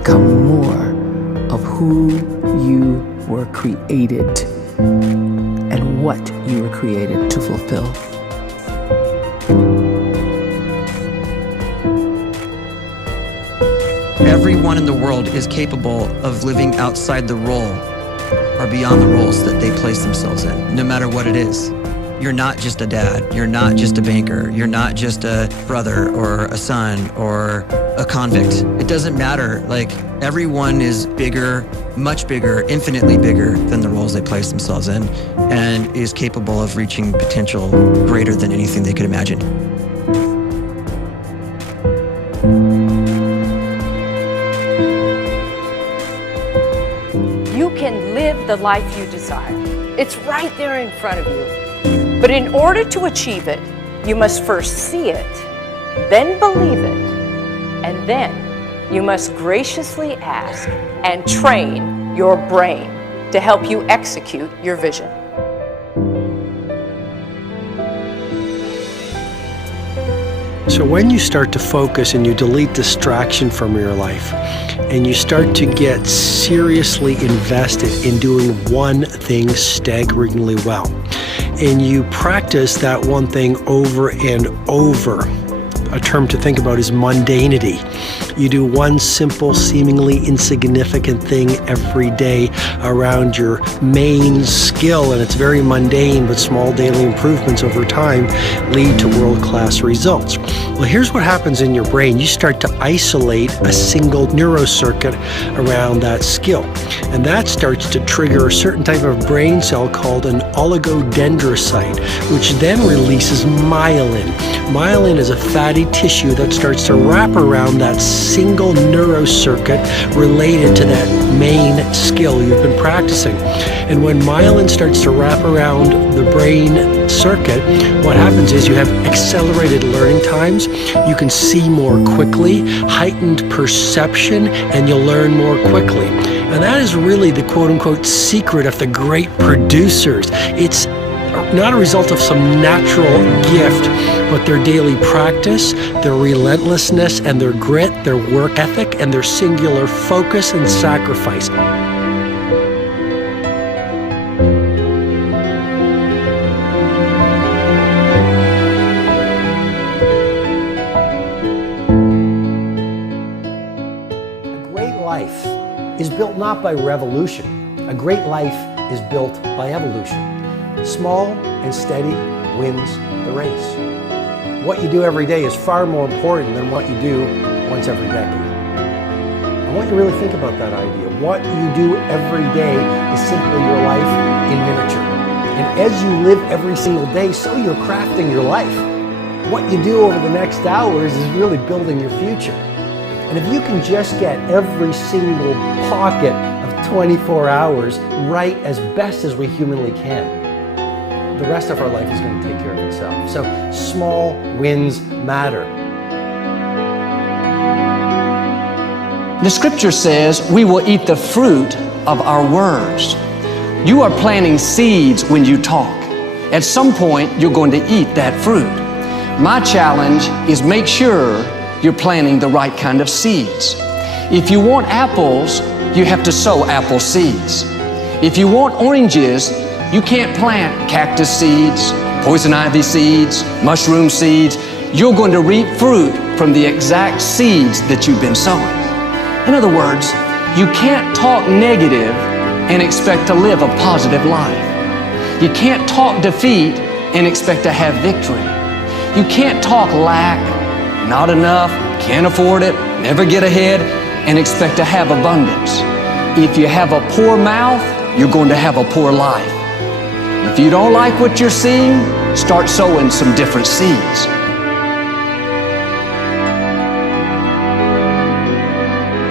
become more of who you were created and what you were created to fulfill. Everyone in the world is capable of living outside the role or beyond the roles that they place themselves in, no matter what it is. You're not just a dad, you're not just a banker, you're not just a brother or a son or a convict. It doesn't matter. Like, everyone is bigger, much bigger, infinitely bigger than the roles they place themselves in, and is capable of reaching potential greater than anything they could imagine. You can live the life you desire. It's right there in front of you. But in order to achieve it, you must first see it, then believe it, and then you must graciously ask and train your brain to help you execute your vision. So when you start to focus and you delete distraction from your life, and you start to get seriously invested in doing one thing staggeringly well, and you practice that one thing over and over, a term to think about is mundanity. You do one simple, seemingly insignificant thing every day around your main skill, and it's very mundane, but small daily improvements over time lead to world-class results. Well, here's what happens in your brain. You start to isolate a single neurocircuit around that skill, and that starts to trigger a certain type of brain cell called an oligodendrocyte, which then releases myelin. Myelin is a fatty tissue that starts to wrap around that single neurocircuit related to that main skill you've been practicing. And when myelin starts to wrap around the brain circuit, what happens is you have accelerated learning times, you can see more quickly, heightened perception, and you'll learn more quickly. And that is really the quote-unquote secret of the great producers. It's not a result of some natural gift, but their daily practice, their relentlessness and their grit, their work ethic, and their singular focus and sacrifice. A great life is built not by revolution. A great life is built by evolution. Small and steady wins the race. What you do every day is far more important than what you do once every decade. I want you to really think about that idea. What you do every day is simply your life in miniature. And as you live every single day, so you're crafting your life. What you do over the next hours is really building your future. And if you can just get every single pocket of 24 hours right as best as we humanly can, the rest of our life is going to take care of itself. So small wins matter. The scripture says we will eat the fruit of our words. You are planting seeds when you talk. At some point, you're going to eat that fruit. My challenge is make sure you're planting the right kind of seeds. If you want apples, you have to sow apple seeds. If you want oranges, you can't plant cactus seeds, poison ivy seeds, mushroom seeds. You're going to reap fruit from the exact seeds that you've been sowing. In other words, you can't talk negative and expect to live a positive life. You can't talk defeat and expect to have victory. You can't talk lack, not enough, can't afford it, never get ahead, and expect to have abundance. If you have a poor mouth, you're going to have a poor life. If you don't like what you're seeing, start sowing some different seeds.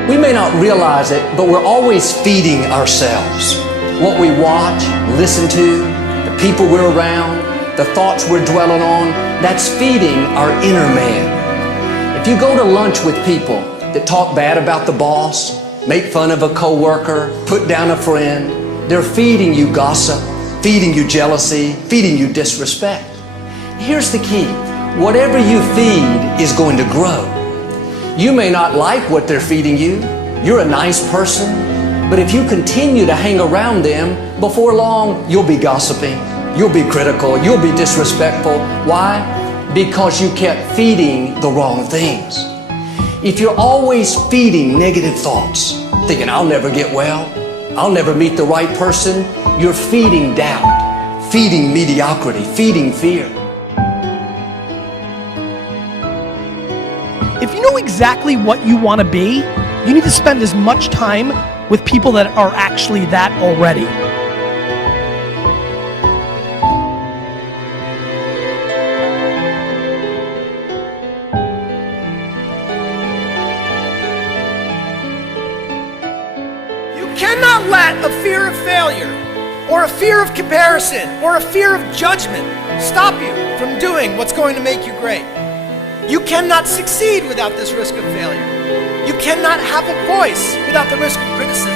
We may not realize it, but we're always feeding ourselves. What we watch, listen to, the people we're around, the thoughts we're dwelling on, that's feeding our inner man. If you go to lunch with people that talk bad about the boss, make fun of a coworker, put down a friend, they're feeding you gossip, feeding you jealousy, feeding you disrespect. Here's the key. Whatever you feed is going to grow. You may not like what they're feeding you, You're a nice person, but if you continue to hang around them, before long, you'll be gossiping, you'll be critical, you'll be disrespectful. Why? Because you kept feeding the wrong things. If you're always feeding negative thoughts, thinking, I'll never get well, I'll never meet the right person, you're feeding doubt, feeding mediocrity, feeding fear. If you know exactly what you want to be, you need to spend as much time with people that are actually that already. You cannot let a fear of failure, or a fear of comparison, or a fear of judgment stop you from doing what's going to make you great. You cannot succeed without this risk of failure. You cannot have a voice without the risk of criticism.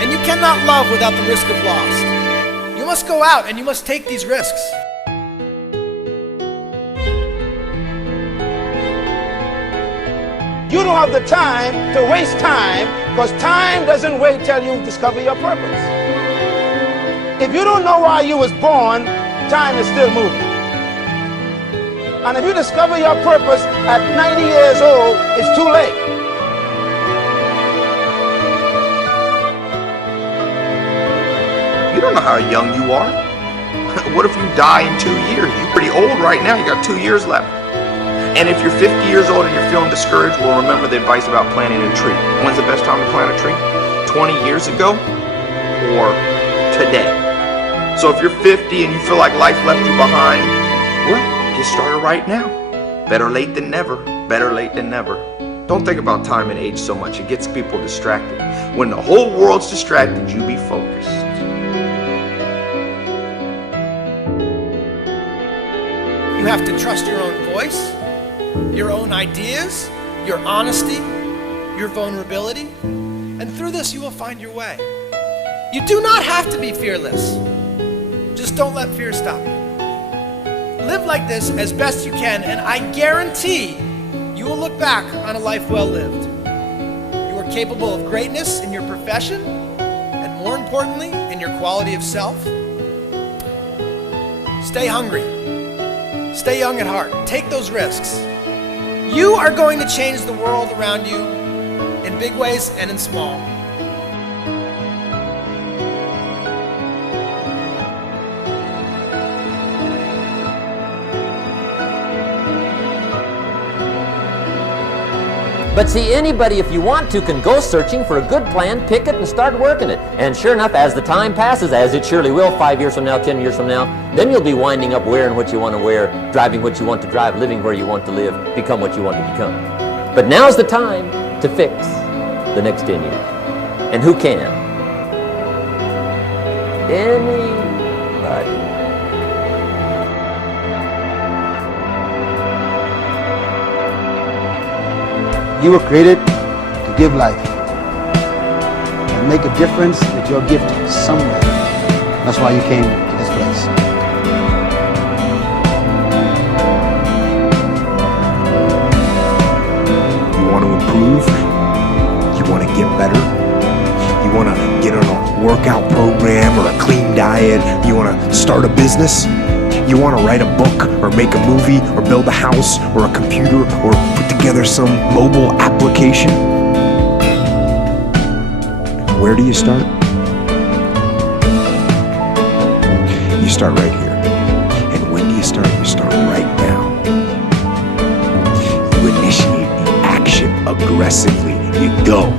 And you cannot love without the risk of loss. You must go out and you must take these risks. You don't have the time to waste time, because time doesn't wait till you discover your purpose. If you don't know why you was born, time is still moving. And if you discover your purpose at 90 years old, it's too late. You don't know how young you are. What if you die in 2 years? You're pretty old right now. You got 2 years left. And if you're 50 years old and you're feeling discouraged, well, remember the advice about planting a tree. When's the best time to plant a tree? 20 years ago or today? So if you're 50 and you feel like life left you behind, well, get started right now. Better late than never. Better late than never. Don't think about time and age so much. It gets people distracted. When the whole world's distracted, you be focused. You have to trust your own voice, your own ideas, your honesty, your vulnerability, and through this you will find your way. You do not have to be fearless. Just don't let fear stop you. Live like this as best you can, and I guarantee you will look back on a life well lived. You are capable of greatness in your profession, and more importantly, in your quality of self. Stay hungry. Stay young at heart. Take those risks. You are going to change the world around you in big ways and in small. But see, anybody, if you want to, can go searching for a good plan, pick it, and start working it. And sure enough, as the time passes, as it surely will, 5 years from now, 10 years from now, then you'll be winding up wearing what you want to wear, driving what you want to drive, living where you want to live, become what you want to become. But now's the time to fix the next 10 years. And who can? Anybody. You were created to give life and make a difference with your gift somewhere. That's why you came to this place. You want to improve? You want to get better? You want to get on a workout program or a clean diet? You want to start a business? You want to write a book or make a movie or build a house or a computer or put together some mobile application? Where do you start? You start right here. And when do you start? You start right now. You initiate the action aggressively. You go.